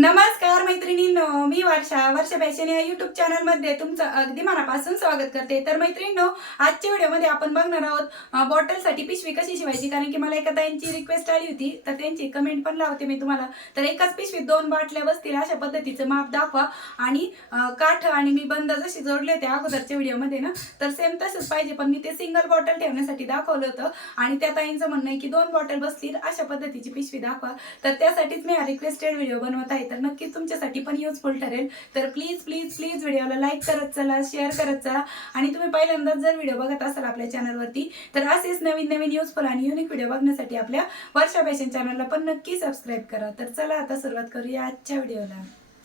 Nada más नमस्कार मैत्रिणींनो मी वर्षा. वर्षा fashion या युट्यूब चॅनलमध्ये तुमचं अगदी मनापासून स्वागत करते. तर मैत्रिणींनो आजच्या व्हिडिओमध्ये आपण बघणार आहोत बॉटलसाठी पिशवी कशी शिवायची? कारण की मला एका ताईंची रिक्वेस्ट आली होती तर त्यांची कमेंट पण लावते मी तुम्हाला. तर एकाच पिशवीत दोन बाटल्या बसतील अशा पद्धतीचं माप दाखवा. आणि काठ आणि मी बंद जशी जोडले होते अगोदरच्या व्हिडिओमध्ये ना तर सेम तसंच पाहिजे. पण मी ते सिंगल बॉटल ठेवण्यासाठी दाखवलं होतं. आणि त्या ताईंचं म्हणणं आहे की दोन बॉटल बसतील अशा पद्धतीची पिशवी दाखवा. तर त्यासाठीच मी हा रिक्वेस्टेड व्हिडिओ बनवत आहे. तर नक्कीच तुमच्यासाठी पण युजफुल ठरेल. तर प्लीज प्लीज प्लीज व्हिडिओला लाईक करत चला शेअर करत चला. आणि तुम्ही पहिल्यांदाच जर व्हिडिओ बघत असाल आपल्या चॅनलवरती तर असेच नवीन नवीन युजफुल आणि युनिक व्हिडिओ बघण्यासाठी आपल्या वर्षा फॅशन चॅनलला पण नक्की सबस्क्राईब करा. तर चला आता सुरुवात करूया आजच्या व्हिडिओला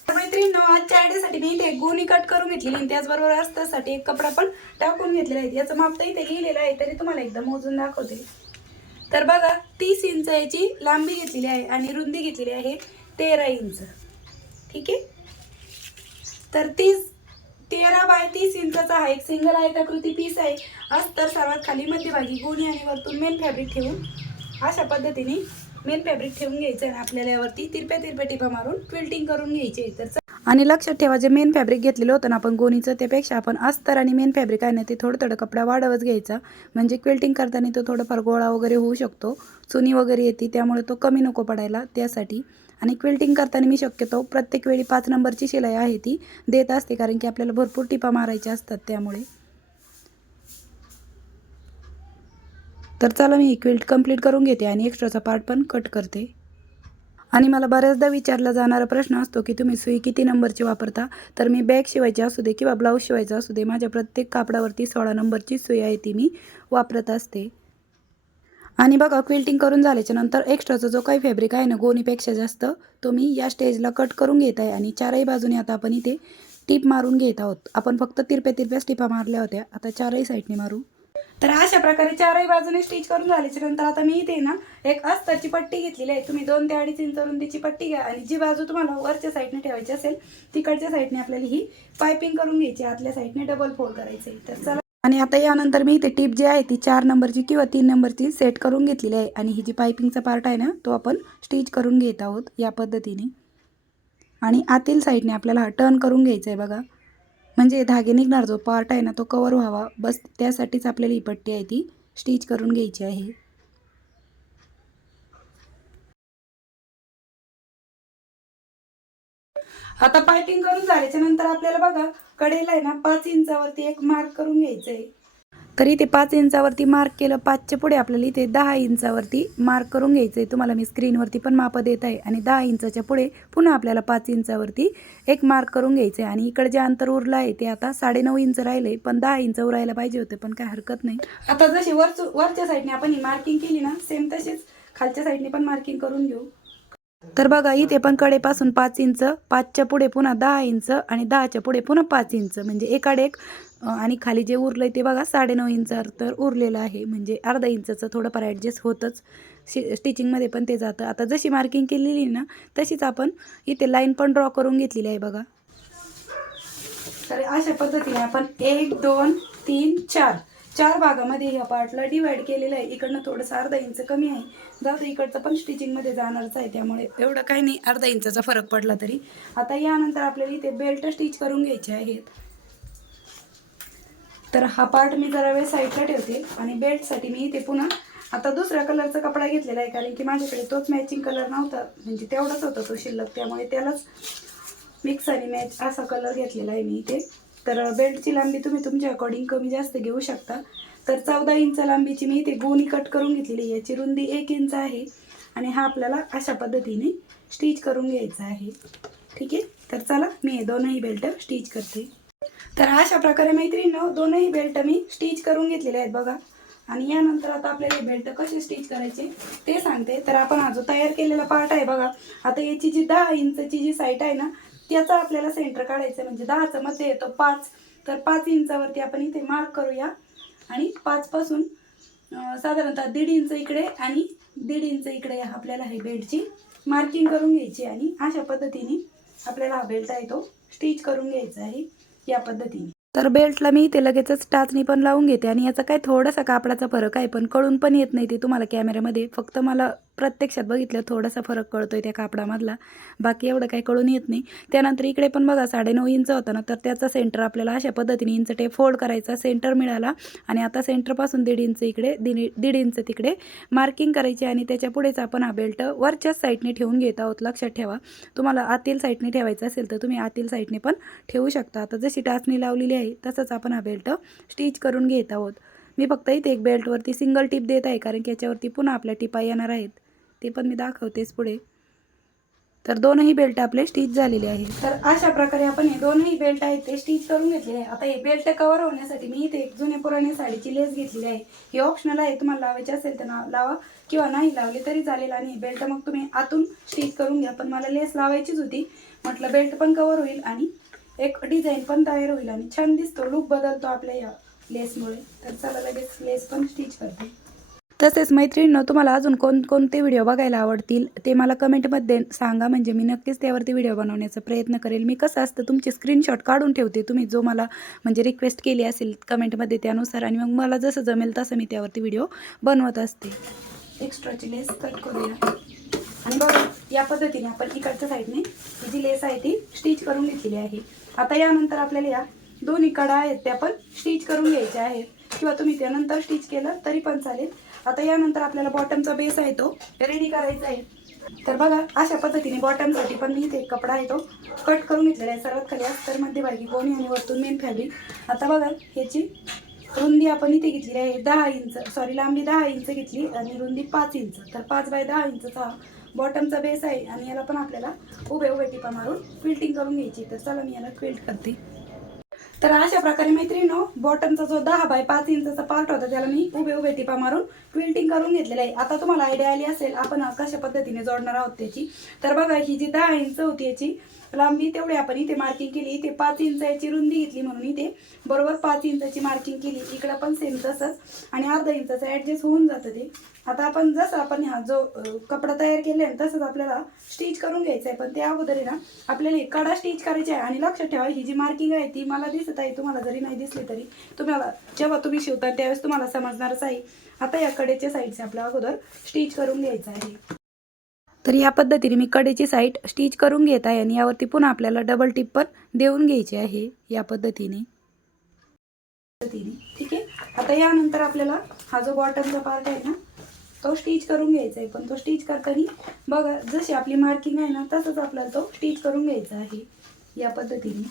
तर मैत्रिणींनो आजच्या आयडियासाठी मी इथे गोणी कट करून घेतलेली आणि त्याचबरोबर अस्तासाठी एक कपडा पण टाकून घेतलेला आहे. याचं माप तर इथे लिहिलेलं आहे तरी तुम्हाला एकदा मोजून दाखवते. तर बघा तीस इंच याची लांबी घेतलेली आहे आणि रुंदी घेतलेली आहे तेरा इंच ठीक आहे? तर तीस तेरा बाय तीस इंचाचा हा एक सिंगल आयताकृती पीस आहे. अस्तर सर्वात खाली मध्यभागी गोणी आणि वरतून मेन फॅब्रिक ठेवून अशा पद्धतीने मेन फॅब्रिक ठेवून घ्यायचं आहे आपल्याला यावरती तिरप्या तिरप्या टिपा मारून क्विल्टिंग करून घ्यायची तर आणि लक्षात ठेवा जे मेन फॅब्रिक घेतलेलं होतं ना आपण गोणीचं त्यापेक्षा आपण अस्तर आणि मेन फॅब्रिक आहे ना ते थोडं थोडं कपडा वाढवच घ्यायचा. म्हणजे क्विल्टिंग करताना तो थोडंफार गोळा वगैरे होऊ शकतो. चुनी वगैरे येते त्यामुळे तो कमी नको पडायला. त्यासाठी आणि क्विल्टिंग करताना मी शक्यतो प्रत्येक वेळी पाच नंबरची शिलाई आहे ती देत असते कारण की आपल्याला भरपूर टिपा मारायच्या असतात त्यामुळे. तर चला मी क्विल्ट कंप्लीट करून घेते आणि एक्स्ट्राचा पार्ट पण कट करते. आणि मला बऱ्याचदा विचारला जाणारा प्रश्न असतो की तुम्ही सुई किती नंबरची वापरता? तर मी बॅग शिवायची असू दे किंवा ब्लाऊज शिवायचा असू दे माझ्या प्रत्येक कापडावरती सोळा नंबरची सुई आहे ती मी वापरत असते. आणि बघा क्विल्टिंग करून झाल्याच्यानंतर एक्स्ट्राचा जो काही फॅब्रिक आहे ना गोणीपेक्षा जास्त तो मी या स्टेजला कट करून घेत आहे. आणि चारही बाजूने आता आपण इथे टीप मारून घेत आहोत. आपण फक्त तिरप्या तिरप्या टिपा मारल्या होत्या. आता चारही साईडने मारू. तर अशा प्रकारे चारही बाजूने स्टिच करून झाल्याच्यानंतर आता मी इथे ना एक अस्तरची पट्टी घेतलेली आहे. तुम्ही दोन ते अडीच इंच तिची पट्टी घ्या. आणि जी बाजू तुम्हाला वरच्या साईडने ठेवायची असेल तिकडच्या साईडने आपल्याला ही पायपिंग करून घ्यायची आतल्या साईडने डबल फोल्ड करायचं तर चला आणि आता यानंतर मी इथे टीप जी आहे ती चार नंबरची किंवा तीन नंबरची सेट करून घेतलेली आहे. आणि ही जी पायपिंगचा पार्ट आहे ना तो आपण स्टिच करून घेत आहोत या पद्धतीने. आणि आतील साईडने आपल्याला हा टर्न करून घ्यायचा आहे बघा. म्हणजे धागे निघणार जो पार्ट आहे ना तो कवर व्हावा. बस त्यासाठीच आपल्याला ही पट्टी आहे ती स्टिच करून घ्यायची आहे. आता पायटिंग करून झाल्याच्यानंतर आपल्याला बघा कडेला आहे ना पाच इंचावरती एक मार्क करून घ्यायचं आहे तर इथे पाच इंचावरती मार्क केलं पाचच्या पुढे आपल्याला इथे दहा इंचावरती मार्क करून घ्यायचं आहे तुम्हाला मी स्क्रीनवरती पण माप देत आहे. आणि दहा इंचाच्या पुढे पुन्हा आपल्याला पाच इंचावरती एक मार्क करून घ्यायचं आहे आणि इकडे जे अंतर उरलं आहे ते आता साडेनऊ इंच राहिले पण दहा इंच उरायला पाहिजे होते पण काय हरकत नाही. आता जशी वरच वरच्या साईडने आपण ही मार्किंग केली ना सेम तशीच खालच्या साईडने पण मार्किंग करून घेऊ. तर बघा इथे पण कडेपासून पाच इंच पाचच्या पुढे पुन्हा दहा इंच आणि दहाच्या पुढे पुन्हा पाच इंच. म्हणजे एकाडे एक आणि खाली जे उरलंय ते बघा साडेनऊ इंच तर उरलेलं आहे. म्हणजे अर्धा इंचचं थोडंफार ॲडजस्ट होतंच. शि स्टिचिंगमध्ये पण ते जातं. आता जशी मार्किंग केलेली ना तशीच आपण इथे लाईन पण ड्रॉ करून घेतलेली आहे बघा. तर अशा पद्धतीने आपण एक दोन तीन चार चार भागामध्ये ह्या पार्टला डिवाईड केलेलं आहे. इकडनं थोडंसं अर्धा इंच कमी आहे. जाऊ दे, इकडचं पण स्टिचिंगमध्ये जाणारच आहे त्यामुळे एवढं काही नाही. अर्धा इंचाचा फरक पडला तरी. आता यानंतर आपल्याला इथे बेल्ट स्टिच करून घ्यायचे आहेत. तर हा पार्ट मी जरा वेळ साईडला ठेवते आणि बेल्टसाठी मी इथे पुन्हा आता दुसऱ्या कलरचा कपडा घेतलेला आहे. कारण की माझ्याकडे तोच मॅचिंग कलर नव्हता. म्हणजे तेवढाच होता तो शिल्लक. त्यामुळे त्यालाच मिक्स आणि मॅच असा कलर घेतलेला आहे मी इथे. तर बेल्टची लांबी तुम्ही तुमच्या अकॉर्डिंग कमी जास्त घेऊ शकता. तर चौदा इंच लांबीची मी इथे गोणी कट करून घेतलेली आहे. याची रुंदी एक इंच आहे आणि हा आपल्याला अशा पद्धतीने स्टिच करून घ्यायचा आहे. ठीक आहे? तर चला मी हे दोनही बेल्ट स्टिच करते. तर अशा प्रकारे मैत्रिणीनं दोनही बेल्ट मी स्टिच करून घेतलेले आहेत बघा. आणि यानंतर आता आपल्याला हे बेल्ट कसे स्टिच करायचे ते सांगते. तर आपण हा जो तयार केलेला पार्ट आहे बघा आता याची जी दहा इंचची जी साईट आहे ना त्याचा आपल्याला सेंटर काढायचं आहे. म्हणजे दहाचं मध्ये येतो पाच. तर पाच इंचावरती आपण इथे मार्क करूया. आणि पाचपासून साधारणतः दीड इंच इकडे आणि दीड इंच इकडे आपल्याला हे बेल्टची मार्किंग करून घ्यायची आणि अशा पद्धतीने आपल्याला हा बेल्ट आहे तो स्टिच करून घ्यायचा आहे या पद्धतीने. तर बेल्टला मी इथे लगेचच टाचणी पण लावून घेते. आणि याचा काय थोडासा कापडाचा फरक आहे पण कळून पण येत नाही ते तुम्हाला कॅमेऱ्यामध्ये फक्त मला प्रत्यक्षात बघितलं थोडासा फरक कळतोय त्या कापडामधला. बाकी एवढं काही कळून येत नाही. त्यानंतर इकडे पण बघा साडेनऊ इंच होता ना तर त्याचा सेंटर आपल्याला अशा पद्धतीने इंच टेप फोल्ड करायचा सेंटर मिळाला. आणि आता सेंटरपासून दीड इंच इकडे दीड दीड इंच तिकडे मार्किंग करायची आणि त्याच्या पुढेच आपण हा बेल्ट वरच्याच साईडने ठेवून घेत आहोत. लक्षात ठेवा. तुम्हाला आतील साईडने ठेवायचं असेल तर तुम्ही आतील साईडने पण ठेवू शकता. आता जशी टाचणी लावलेली आहे तसंच आपण हा बेल्ट स्टिच करून घेत आहोत. मी फक्त इथे एक बेल्टवरती सिंगल टिप देत आहे कारण की याच्यावरती पुन्हा आपल्या टिपा येणार आहेत. ते पण मी दाखवतेच पुढे. तर दोनही बेल्ट आपले स्टिच झालेले आहे तर अशा प्रकारे आपण हे दोनही बेल्ट आहेत ते स्टिच करून घेतलेले आहे आता हे बेल्ट कवर होण्यासाठी मी इथे एक जुन्या पुराने साडीची लेस घेतलेली आहे. हे ऑप्शनल आहे तुम्हाला लावायची असेल तर ना- लावा किंवा नाही लावली तरी चालेल. आणि बेल्ट मग तुम्ही आतून स्टिच करून घ्या. पण मला लेस लावायचीच होती. म्हटलं बेल्ट पण कवर होईल आणि एक डिझाईन पण तयार होईल. आणि छान दिसतो लूक बदलतो आपल्या या लेसमुळे तर चला लगेच लेस पण स्टिच करते. तसेच मैत्रिणींनो तुम्हाला अजून कोणकोणते व्हिडिओ बघायला आवडतील ते मला कमेंटमध्ये सांगा. म्हणजे मी नक्कीच त्यावरती व्हिडिओ बनवण्याचा प्रयत्न करेल. मी कसं असतं तुमची स्क्रीनशॉट काढून ठेवते तुम्ही जो मला म्हणजे रिक्वेस्ट केली असेल कमेंटमध्ये त्यानुसार. आणि मग मला जसं जमेल तसं मी त्यावरती व्हिडिओ बनवत असते. एक्स्ट्राची लेस कट करूया. आणि बघा या पद्धतीने आपण इकडच्या साईडने ही जी लेस आहे ती स्टिच करून घेतलेली आहे. आता यानंतर आपल्याला या दोन्ही कडा आहेत त्या पण स्टिच करून घ्यायच्या आहेत. किंवा तुम्ही त्यानंतर स्टिच केलं तरी पण चालेल. आता यानंतर आपल्याला बॉटमचा बेस आहे तो. रेडी करायचा आहे. तर बघा अशा पद्धतीने बॉटमसाठी पण मी इथे एक कपडा आहे तो. कट करून घेतलेला आहे. सर्वात खाली अस्तर मध्यभागी कोणी आणि वरतून मेन फॅब्रिक आता बघा ह्याची रुंदी आपण इथे घेतलेली आहे. दहा इंच सॉरी लांबी दहा इंच घेतली आणि रुंदी पाच इंच. तर पाच बाय दहा इंचचा बॉटमचा बेस आहे आणि याला पण आपल्याला उभे उभे टिपा मारून क्विल्टिंग करून घ्यायची. तर चला मी याला क्विल्ट करते. तर अशा प्रकारे मैत्रिणीनो बॉटमचा जो दहा बाय पाच इंचा पार्ट होता त्याला मी उभे उभे टिपा मारून क्विल्टिंग करून घेतलेलं आहे. आता तुम्हाला आयडिया आली असेल आपण कशा पद्धतीने जोडणार आहोत त्याची. तर बघा ही जी दहा इंच होती याची लांबी तेवढी आपण इथे मार्किंग केली. इथे पाच इंच याची रुंदी घेतली म्हणून इथे बरोबर पाच इंचाची मार्किंग केली. इकडं पण सेम तसंच. आणि अर्धा इंचाचं ॲडजस्ट होऊन जातं ते. आता आपण जसं आपण हा जो कपडा तयार केला आहे तसंच आपल्याला स्टिच करून घ्यायचं आहे पण त्या अगोदर आहे ना आपल्याला एक कडा स्टिच करायची आहे. आणि लक्षात ठेवा ही जी मार्किंग आहे ती मला दिसत आहे. तुम्हाला जरी नाही दिसली तरी तुम्हाला जेव्हा तुम्ही शिवता त्यावेळेस तुम्हाला समजणारच आहे. आता या कडेच्या साईडचे आपल्या अगोदर स्टिच करून घ्यायचं आहे. तर या पद्धतीने मी कडेची साईड स्टिच करून घेत आहे. आणि यावरती पुन्हा आपल्याला डबल टिप पण देऊन घ्यायची आहे या पद्धतीने. पद्धतीने. ठीक आहे? आता यानंतर आपल्याला हा जो बॉटमचा पार्ट आहे ना तो स्टिच करून घ्यायचा आहे पण तो स्टिच करताना बघा जशी आपली मार्किंग आहे ना तसंच आपल्याला तो स्टिच करून घ्यायचा आहे. या पद्धतीने.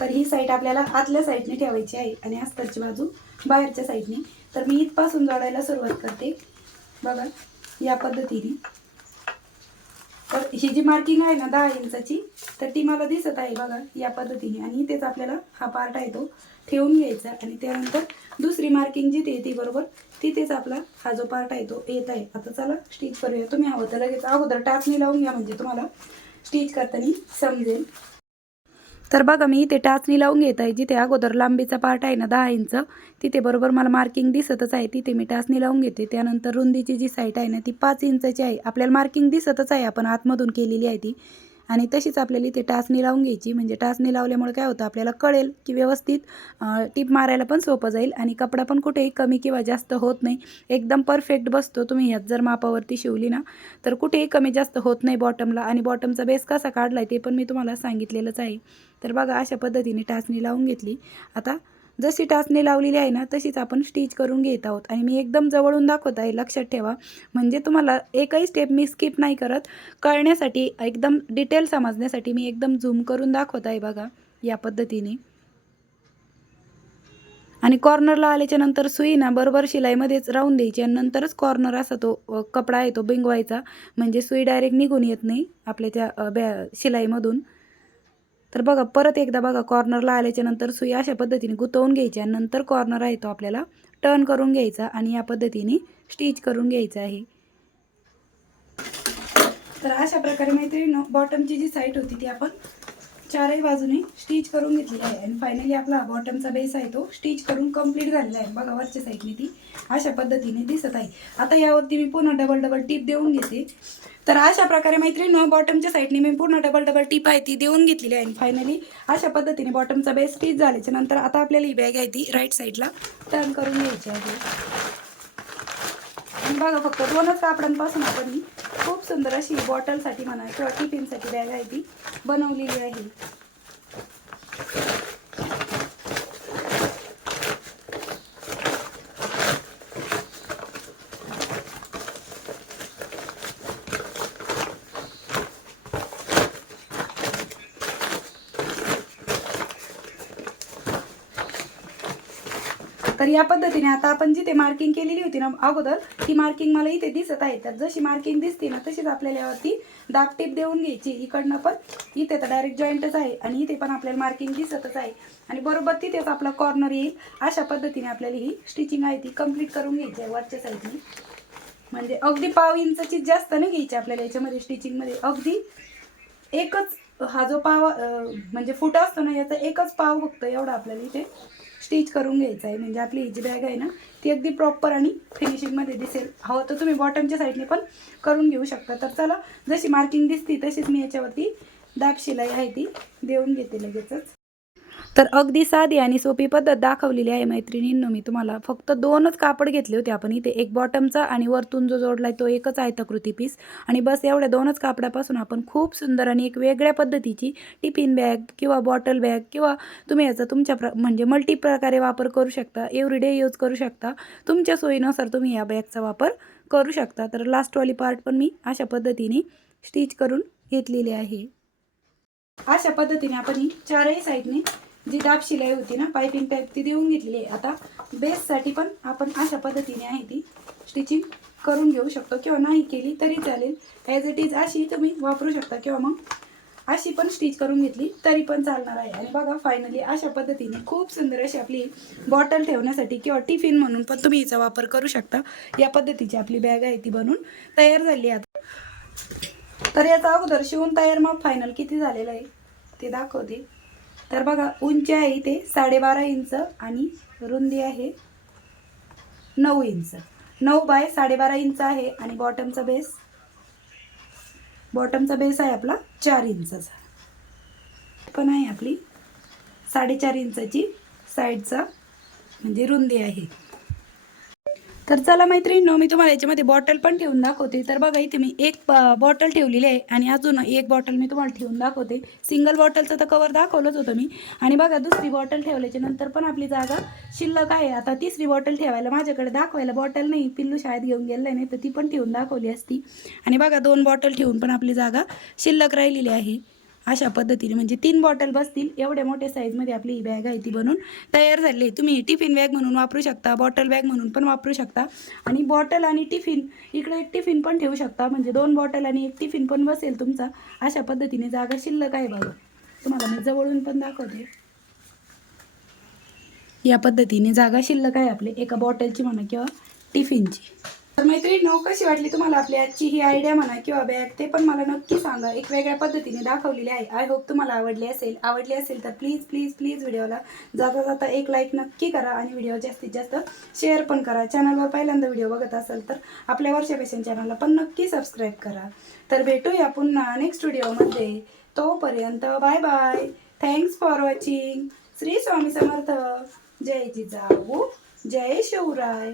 तर ही साईड आपल्याला आतल्या साईडने ठेवायची आहे आणि अस्तरची बाजू बाहेरच्या साईडने तर मी इथपासून जोडायला सुरुवात करते. बघा या पद्धतीने. तर ही जी मार्किंग आहे ना दहा इंचाची तर ती मला दिसत आहे बघा या पद्धतीने. आणि इथेच आपल्याला हा पार्ट आहे तो. ठेवून घ्यायचा आणि त्यानंतर दुसरी मार्किंग जिथे येते बरोबर तिथेच आपला हा जो पार्ट आहे तो येत आहे. आता चला स्टिच करूया. तुम्ही हवं तर लगेच अगोदर टाचणी लावून घ्या म्हणजे तुम्हाला स्टिच करताना समजेल. तर बघा मी इथे टाचणी लावून घेत आहे. जिथे अगोदर लांबीचा पार्ट आहे ना दहा इंच तिथे बरोबर मला मार्किंग दिसतच आहे. तिथे मी टाचणी लावून घेते. त्यानंतर रुंदीची जी साईट आहे ना ती पाच इंचाची आहे. आपल्याला मार्किंग दिसतच आहे. आपण आतमधून केलेली आहे ती. आणि तशीच आपल्याला इथे टाचणी लावून घ्यायची. म्हणजे टाचणी लावल्यामुळे काय होतं आपल्याला कळेल की व्यवस्थित टीप मारायला पण सोपं जाईल आणि कपडा पण कुठेही कमी किंवा जास्त होत नाही. एकदम परफेक्ट बसतो तुम्ही ह्यात जर मापावरती शिवली ना तर कुठेही कमी जास्त होत नाही बॉटमला. आणि बॉटमचा बेस कसा काढला आहे ते पण मी तुम्हाला सांगितलेलंच आहे. तर बघा अशा पद्धतीने टाचणी लावून घेतली. आता जशी टाचणी लावलेली आहे ना तशीच आपण स्टिच करून घेत आहोत. आणि मी एकदम जवळून दाखवत आहे लक्षात ठेवा. म्हणजे तुम्हाला एकही स्टेप मी स्किप नाही करत. कळण्यासाठी एकदम डिटेल समजण्यासाठी मी एकदम झूम करून दाखवत आहे बघा या पद्धतीने. आणि कॉर्नरला आल्याच्यानंतर सुई ना बरोबर शिलाईमध्येच राहून द्यायची आणि नंतरच कॉर्नर असा तो कपडा आहे तो बिंगवायचा. म्हणजे सुई डायरेक्ट निघून येत नाही आपल्या त्या बॅ शिलाईमधून. तर बघा परत एकदा बघा कॉर्नरला आल्याच्यानंतर सुई अशा पद्धतीने गुंतवून घ्यायची आणि नंतर कॉर्नर आहे तो आपल्याला टर्न करून घ्यायचा आणि या पद्धतीने स्टिच करून घ्यायचं आहे. तर अशा प्रकारे मैत्रिणी बॉटमची जी साईट होती ती आपण चारही बाजूने स्टिच करून घेतलेली आहे. आणि फायनली आपला बॉटमचा बेस आहे तो स्टिच करून कंप्लीट झालेला आहे. बघा वरच्या साईडने ती अशा पद्धतीने दिसत आहे. आता यावरती मी पुन्हा डबल डबल टीप देऊन घेते. तर अशा प्रकारे मैत्रिणी बॉटमच्या साईडने मी पूर्ण डबल डबल टीप आहे ती देऊन घेतलेली आहे. आणि फायनली अशा पद्धतीने बॉटमचा बेस स्टिच झाल्याच्यानंतर आता आपल्याला ही बॅग आहे ती राईट साईडला टर्न करून घ्यायची आहे. आणि बघा फक्त दोनच कापडांपासून आपण खूप सुंदर अशी बॉटलसाठी म्हणा किंवा टिफिनसाठी बॅग आहे ती बनवलेली आहे. तर या पद्धतीने आता आपण जिथे मार्किंग केलेली होती ना अगोदर ती मार्किंग मला इथे दिसत आहे. तर जशी मार्किंग दिसते ना तशीच आपल्याला यावरती दाब टीप देऊन घ्यायची. इकडनं पण इथे तर डायरेक्ट जॉईंटच आहे आणि इथे पण आपल्याला मार्किंग दिसतच आहे. आणि बरोबर तिथेच आपला कॉर्नर येईल. अशा पद्धतीने आपल्याला ही स्टिचिंग आहे ती कंप्लीट करून घ्यायची आहे वरच्या साईडने म्हणजे अगदी पाव इंचची जास्त नाही घ्यायची आपल्याला याच्यामध्ये स्टिचिंगमध्ये अगदी एकच हा जो पाव म्हणजे फुट असतो ना याचा एकच पाव फक्त एवढा आपल्याला इथे स्टिच करून घ्यायचा आहे. म्हणजे आपली ही जी बॅग आहे ना ती अगदी प्रॉपर आणि फिनिशिंगमध्ये दिसेल. हवं तर तुम्ही बॉटमच्या साईडने पण करून घेऊ शकता. तर चला जशी मार्किंग दिसती तशीच मी याच्यावरती दाब शिलाई आहे ती देऊन घेते लगेचच. तर अगदी साधी आणि सोपी पद्धत दाखवलेली आहे मैत्रिणींनो मी तुम्हाला. फक्त दोनच कापड घेतले होते आपण. इथे एक बॉटमचा आणि वरतून जो जोडलाय तो एकच आयताकृती पीस आणि बस एवढ्या दोनच कापडापासून आपण खूप सुंदर आणि एक वेगळ्या पद्धतीची टिफिन बॅग किंवा बॉटल बॅग किंवा तुम्ही याचा तुमच्या प्र म्हणजे मल्टी प्रकारे वापर करू शकता एव्हरीडे यूज करू शकता. तुमच्या सोयीनुसार तुम्ही या बॅगचा वापर करू शकता. तर लास्टवाली पार्ट पण मी अशा पद्धतीने स्टिच करून घेतलेली आहे. अशा पद्धतीने आपण ही चारही साईडने जी दाब शिलाई होती ना पायपिंग टाईप ती देऊन घेतलेली आहे. आता बेससाठी पण आपण अशा पद्धतीने आहे ती स्टिचिंग करून घेऊ शकतो. किंवा नाही केली तरी चालेल. ॲज इट इज अशी तुम्ही वापरू शकता. किंवा मग अशी पण स्टिच करून घेतली तरी पण चालणार आहे. आणि बघा फायनली अशा पद्धतीने खूप सुंदर अशी आपली बॉटल ठेवण्यासाठी किंवा टिफिन म्हणून पण तुम्ही हिचा वापर करू शकता. या पद्धतीची आपली बॅग आहे ती बनवून तयार झाली आता तर याचा अगोदर शिवून तयार मग फायनल किती झालेलं आहे ते दाखवते. तर बघा उंची आहे ते साडेबारा इंच आणि रुंदी आहे नऊ इंच. नऊ बाय साडेबारा इंच आहे आणि बॉटमचा बेस बॉटमचा बेस आहे आपला चार इंचचा. पण आहे आपली साडेचार इंचाची साईडचा म्हणजे रुंदी आहे. तर चला मैत्रिणींनो मी तुम्हाला याच्यामध्ये बॉटल पण ठेवून दाखवते. तर बघा इथे मी एक बॉटल ठेवलेली आहे आणि अजून एक बॉटल मी तुम्हाला ठेवून दाखवते. सिंगल बॉटलचं तर कवर दाखवलंच होतं मी. आणि बघा दुसरी बॉटल ठेवल्याच्या नंतर पण आपली जागा शिल्लक आहे. आता तिसरी बॉटल ठेवायला माझ्याकडे दाखवायला बॉटल नाही. पिल्लू शाळेत घेऊन गेलं नाही तर ती पण ठेवून दाखवली असती. आणि बघा दोन बॉटल ठेवून पण आपली जागा शिल्लक राहिलेली आहे. अशा पद्धतीने म्हणजे तीन बॉटल बसतील एवढ्या मोठ्या साईजमध्ये आपली ही बॅग आहे ती बनून तयार झाली. आहे. तुम्ही टिफिन बॅग म्हणून वापरू शकता बॉटल बॅग म्हणून पण वापरू शकता. आणि बॉटल आणि टिफिन इकडे एक टिफिन पण ठेवू शकता. म्हणजे दोन बॉटल आणि एक टिफिन पण बसेल तुमचा. अशा पद्धतीने जागा शिल्लक आहे बघा. तुम्हाला मी जवळून पण दाखवते. या पद्धतीने जागा शिल्लक आहे आपली. एका बॉटलची म्हणा किंवा टिफिनची तर मैत्रिणी कशी वाटली तुम्हाला आपली आजची ही आयडिया म्हणा किंवा बॅग ते पण मला नक्की सांगा. एक वेगळ्या पद्धतीने दाखवलेली आहे. आय होप तुम्हाला आवडली असेल. आवडली असेल तर प्लीज प्लीज प्लीज व्हिडिओला जाता जाता एक लाईक नक्की करा आणि व्हिडिओ जास्तीत जास्त शेअर पण करा. चॅनलवर पहिल्यांदा व्हिडिओ बघत असाल तर आपल्या वर्षा पेशन चॅनलला पण नक्की सबस्क्राईब करा. तर भेटूया पुन्हा नेक्स्ट व्हिडिओमध्ये तोपर्यंत bye bye thanks for watching Shri Swami Samarth. जय जिजाऊ. जय शिवराय.